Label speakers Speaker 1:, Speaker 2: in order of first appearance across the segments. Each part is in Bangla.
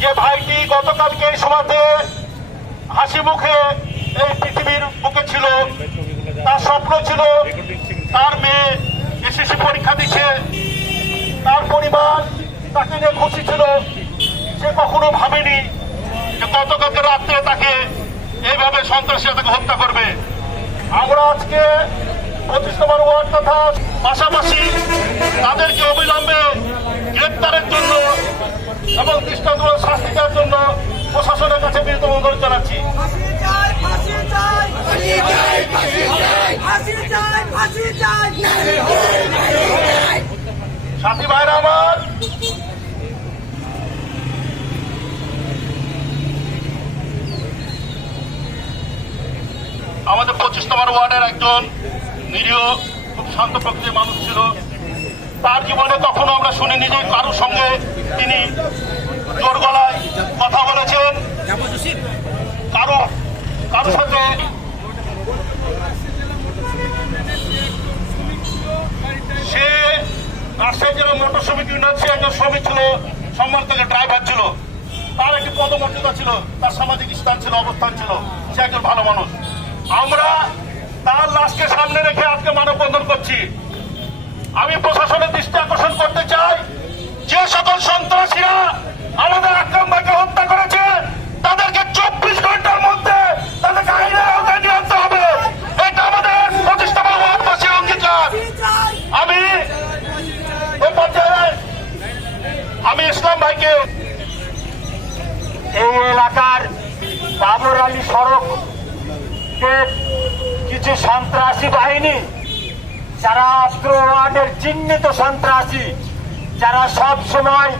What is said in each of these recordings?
Speaker 1: যে ভাইটি গতকালকে এই সমাজে হাসি মুখে এই পৃথিবীর বুকে ছিল, তার স্বপ্ন ছিল, তার মেয়ে এসএসসি পরীক্ষা দিচ্ছে, তার পরিবার তাকে নিয়ে খুশি ছিল, সে কখনো ভাবেনি যে গতকালকে রাত্রে তাকে এইভাবে সন্ত্রাসীরা তাকে হত্যা করবে। আমরা আজকে পঁচিশ নম্বর ওয়ার্ড তথা পাশাপাশি তাদেরকে অবিলম্বে গ্রেপ্তারের জন্য এবং দৃষ্টান্তমূলক শাস্তি দেওয়ার জন্য প্রশাসনের কাছে বিরত অনুরোধ জানাচ্ছি। সাথী ভাইরা আমার আমাদের পঁচিশ নম্বর ওয়ার্ডের একজন নিরীহ, খুব শান্ত প্রকৃতির মানুষ ছিল। তার জীবনে কখনো আমরা শুনিনি যে কারোর সঙ্গে তিনি জোর গলায় কথা বলেছেন। কারও কারোর সাথে সে রাজশাহী জেলা মোটর শ্রমিক ইউনিয়ন সে একজন শ্রমিক ছিল, সম্মান থেকে ড্রাইভার ছিল। তার একটি পদমর্যাদা ছিল, তার সামাজিক স্থান ছিল, অবস্থান ছিল। সে একজন ভালো মানুষ। আমরা তার লাশকে সামনে রেখে আজকে মানববন্ধন করছি। আমি প্রশাসনের দৃষ্টি আকর্ষণ করতে চাই, যে সকল সন্ত্রাসীরা আমাদের আকরাম ভাইকে হত্যা করেছে, তাদেরকে চব্বিশ ঘণ্টার মধ্যে তাদেরকে আইনের আওতায় নিয়ে আনতে হবে। এটা আমাদের প্রতিষ্ঠা ওয়ার্ডবাসীর অঙ্গীকার। আমি আমি ইসলাম ভাইকে
Speaker 2: এই এলাকার বাবর আলী সড়ক কিছু সন্ত্রাসী বাহিনী, যারা চিহ্নিত সন্ত্রাসী, যারা সব সময়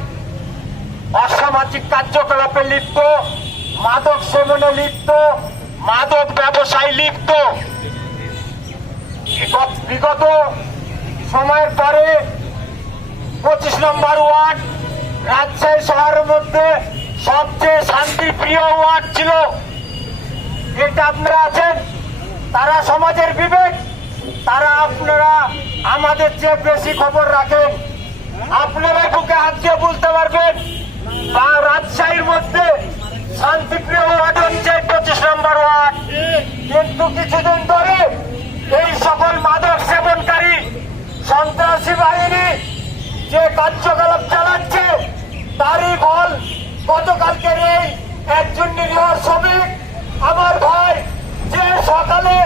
Speaker 2: অসামাজিক কার্যকলাপে লিপ্ত, মাদক সেবনে লিপ্ত, মাদক ব্যবসায় লিপ্ত। বিগত- সময়ের পরে পঁচিশ নম্বর ওয়ার্ড রাজশাহী শহরের মধ্যে সবচেয়ে শান্তিপ্রিয় ওয়ার্ড ছিল। এটা আপনারা তারা সমাজের বিবেক, তারা আপনারা আমাদের চেয়ে বেশি খবর রাখেন। আপনারা বুকে হাত দিয়ে বলতে পারবেন, বা রাজশাহীর মধ্যে শান্তিপ্রিয় ওয়ার্ড হচ্ছে পঁচিশ নম্বর ওয়ার্ড। কিন্তু কিছুদিন ধরে এই সকল মাদক সেবনকারী, সন্ত্রাসী বাহিনী যে কার্যকলাপ চালাচ্ছে তারই ফল গতকালকের এই একজন নিরীহ শ্রমিক আমার ভাই যে সকালে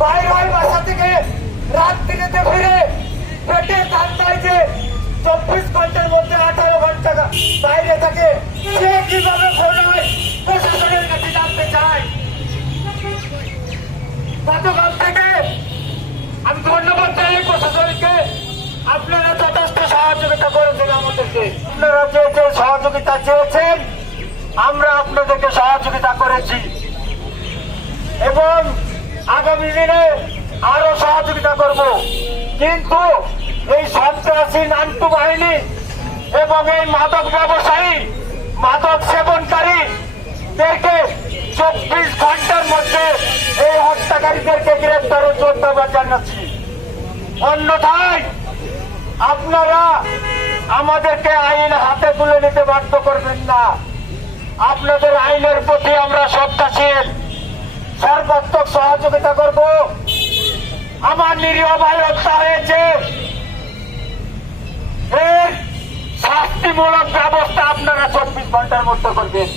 Speaker 2: বাইর হয় বাসা থেকে। রাত্রিতে ফিরে পেটে ধান্দায় যে চব্বিশ ঘণ্টার মধ্যে আঠারো ঘণ্টা বাইরে থাকে। সে কীভাবে ফোন হয় প্রশাসনের কাছে জানতে চাই। গতকাল থেকে আমি ধন্যবাদ জানাই প্রশাসনকে। আপনারা যথেষ্ট সহযোগিতা করেছেন আমাদেরকে। আপনারা যে যে সহযোগিতা চেয়েছেন, আমরা আপনাদেরকে সহযোগিতা করেছি। এবং আগামী দিনে আরও সহযোগিতা করব। কিন্তু এই সন্ত্রাসী নান্টু বাহিনী এবং এই মাদক ব্যবসায়ী, মাদক সেবনকারী দেরকে চব্বিশ ঘণ্টার মধ্যে এই হত্যাকারীদেরকে গ্রেপ্তারের ধন্যবাদ জানাচ্ছি। অন্যথায় আপনারা আমাদেরকে আইন হাতে তুলে নিতে বাধ্য করবেন না। আপনাদের আইনের প্রতি আমরা শ্রদ্ধাশীল সর্বাত্মক সহযোগিতা করব। আমার নিরীহ ভাই হত্যা হয়েছে। শাস্তিমূলক ব্যবস্থা আপনারা চব্বিশ ঘণ্টার মধ্যে করবেন।